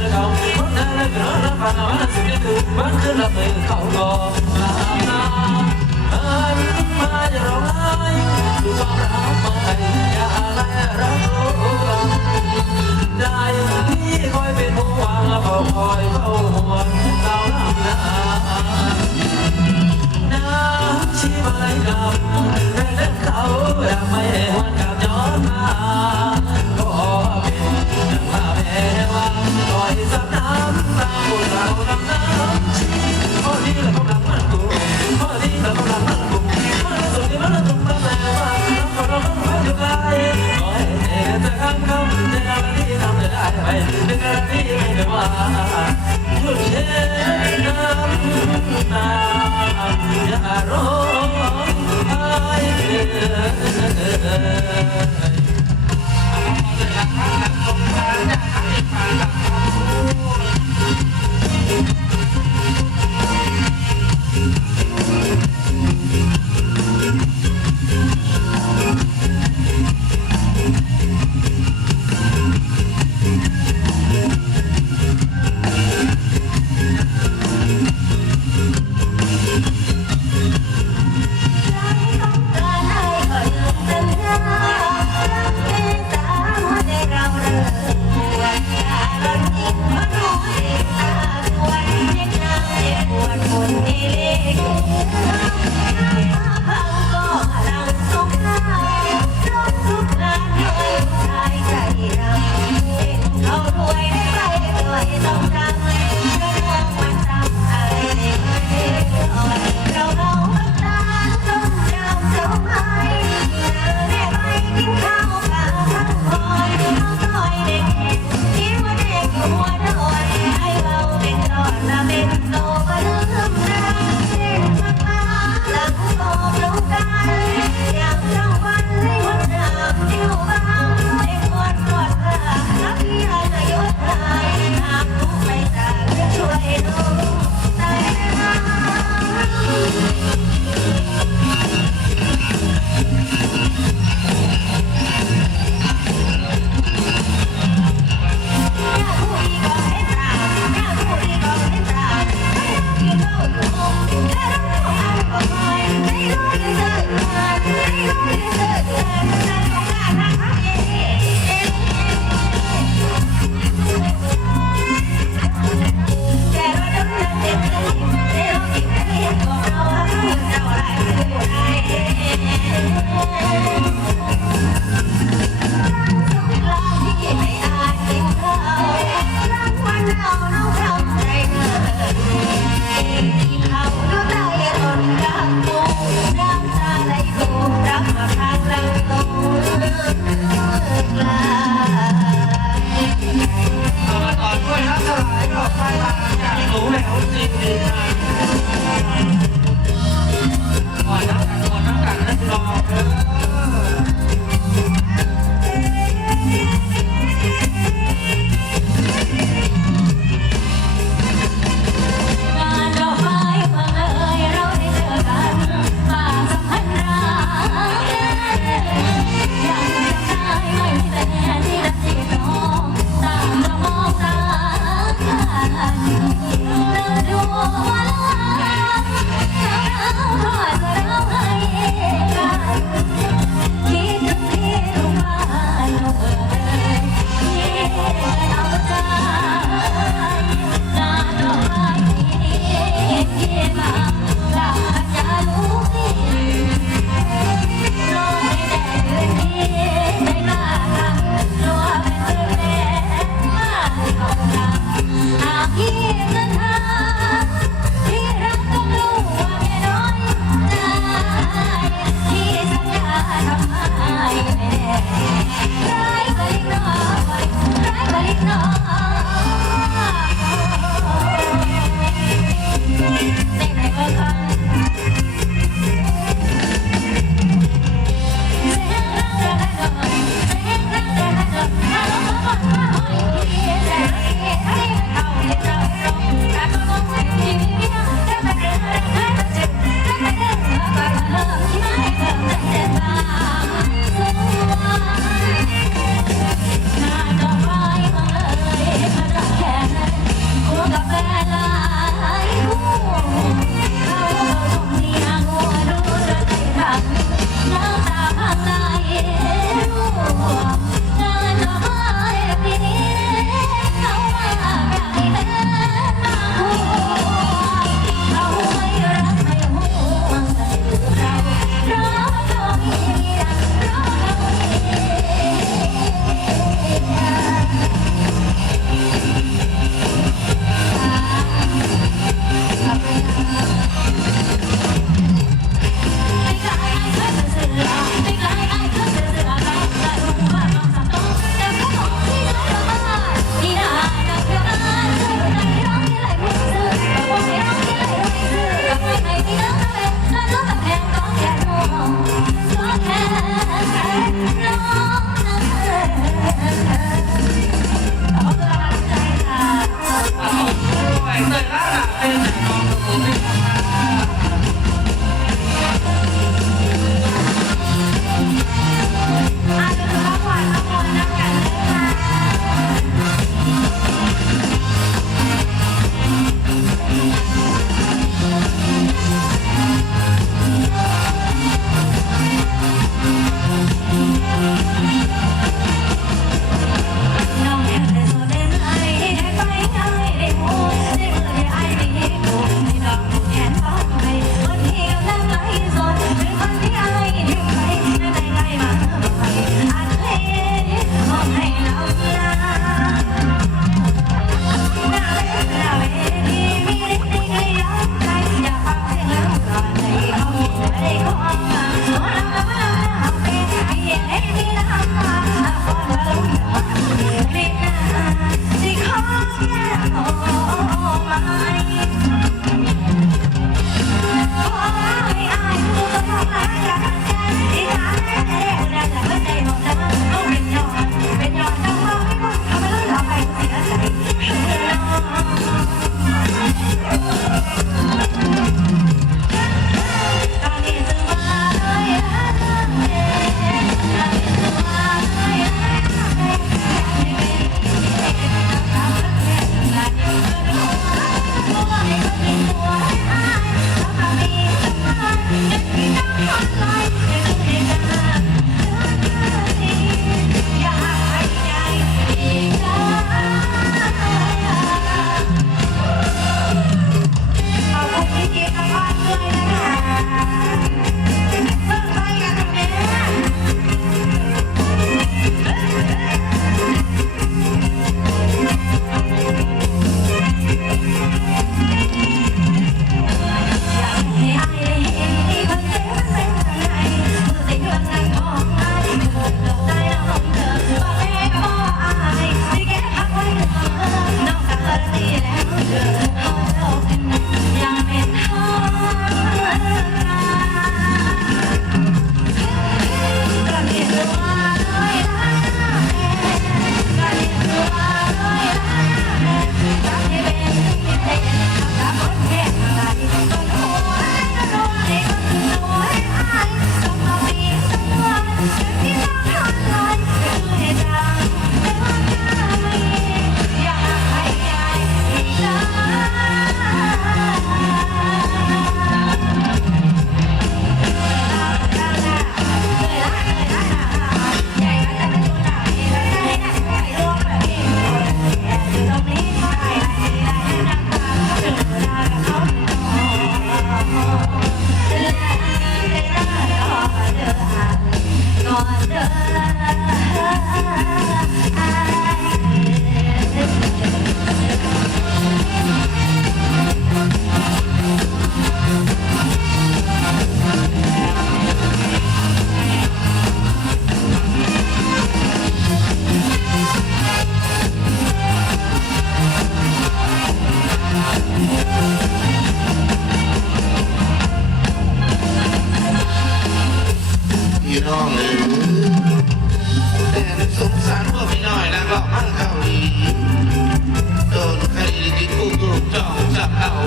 คือเขาคนนั้นเป็นน้องน้ำฟ้าวัสุดที่คือมันคือรับมือเขาก็มาน้ำมามาจะรองไห้ดูความรักมาอย่าอะไรรักรู้ได้ที่คอยเป็นห่วงพอคอยเข้าห่วงเราหน้าน้ำชีวายดำแต่เล่นเขาดำไม่หวนกับย้อนมา อยสักน้ำน้ำบนเราน้ำน้ำ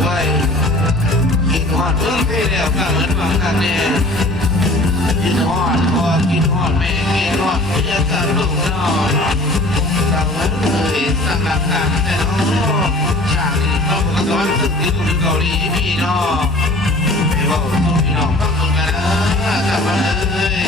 ไว้กินหอดเพิ่มเพลแยวก็เหมือนบางกันเนี่ยกินหอดพอกินหอดแม่กินหอดพยาศาสตร์ลูกนอนสั่งแล้วเลยสั่งหลักการแต่น้องฉากนี้ต้องสอนสุดที่ดูเกาหลีพี่น้องไปว่าต้องพี่น้องต้องคนกันนะกลับมาเลย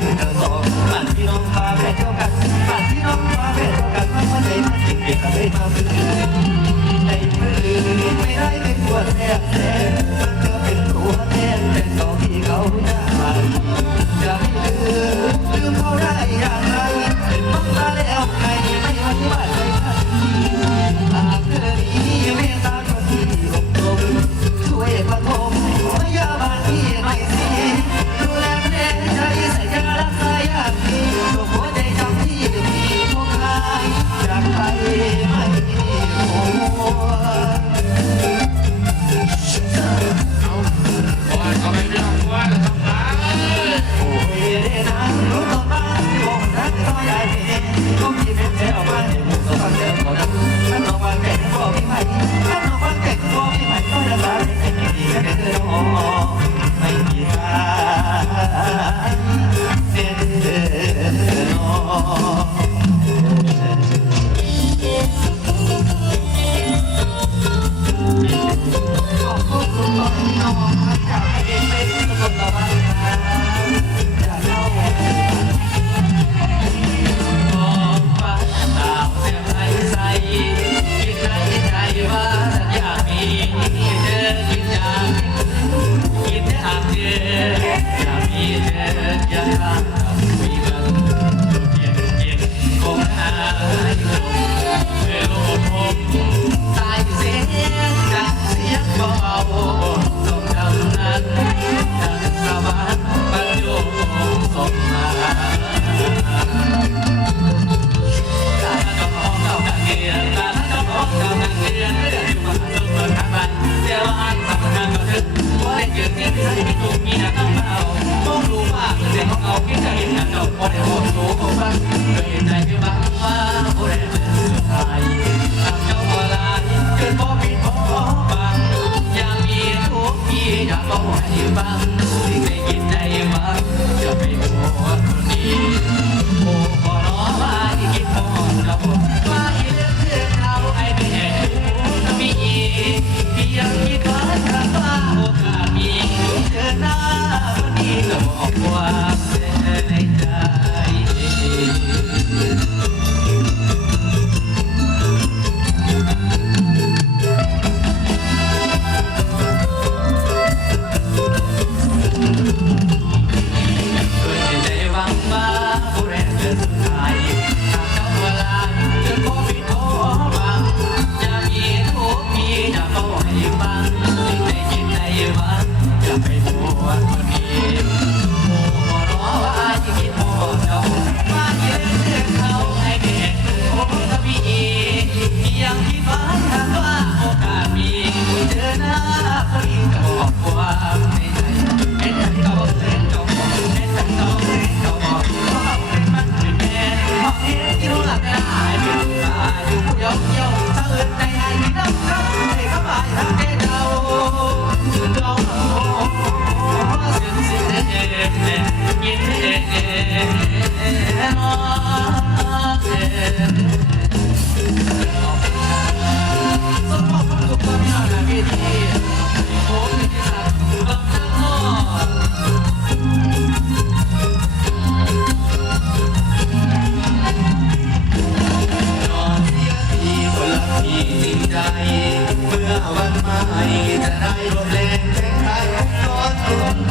Yeah.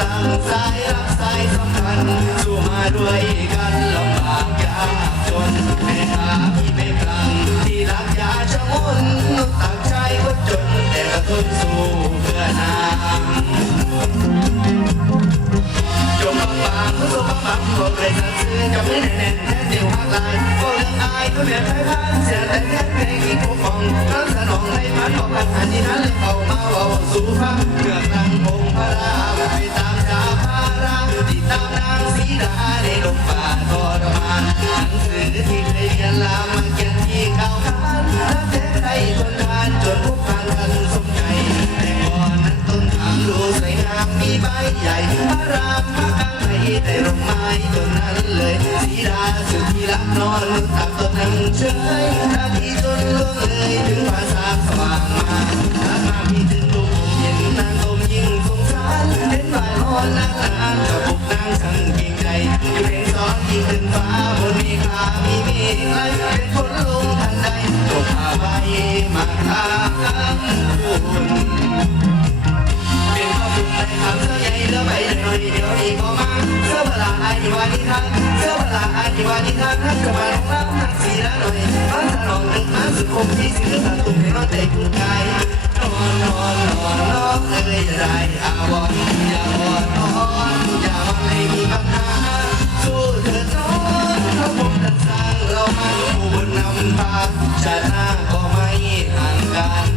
ต่างสายรักสายสัมพันธ์สู้มาด้วยกันลำบากยากจนแม่หาพี่ไม่พลังที่รักยาชะมุนตักใจก็จนแต่ก็ทนสู้ ซื่อจะไม่แน่แน่แท้เดียวหักลายก็เรื่องอายก็เรื่องไร้พันเสียแต่แท้เพลงอีกผู้ฟองรักสนองให้มันบอกกันอันนี้นั้นเลยเอามาเว่าสู่ฟังเกือกตั้งองค์พระรามไปตามดาพารามติดตามนางสีดาในดงป่าทรมานหนังสือที่เคยเรียนลามมาเขียนที่เก่าขานรักแท้ใครทนทานจนผู้พันกันสมใจแต่ก่อนนั้นต้นทางดูสวยงามมีใบใหญ่ แต่ร่มไม้ต้นนั้นเลยสีดาสุดที่รักนอนตักต้นนั้นเฉยนาทีจนล่วงเลยถึงภาษาสว่างมาถ้ามาพี่ถึงลูกผมเห็นนางอมยิ่งสงสารเห็นฝ่ายอ่อนนางนานกับปุกนางสังเกงใจเพลงสอนยิ่งขึ้นฟ้าบนมีคามีมีไกลเป็นคนลงทันใดตกผ้าใบมาทางคุณ ข้อสุดในคำเสื้อใหญ่เลือไปหน่อยเดี๋ยวนี้ก็มาเสื้อเวลาอายที่ว่านิทานเสื้อเวลาอายที่ว่านิทานท่านจะมาลงน้ำหนักสีละหน่อยมาสนองหนึ่งมาสุดคมที่สิ่งที่ตุ้มให้นอนใจคุณกายนอนนอนนอนนอนเลยจะได้อาวรอย่าอนนอนอย่าวันให้มีปัญหาสู้เถิดนอนเพราผมจะสร้างเรามาผู้บนนำพาชน้าก็ไม่ห่างกัน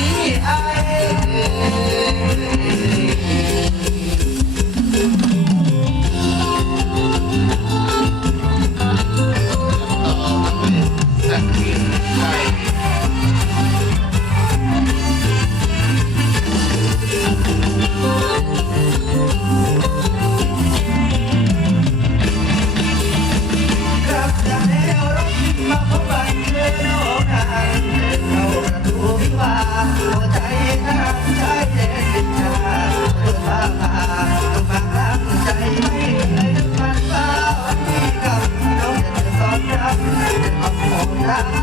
啊。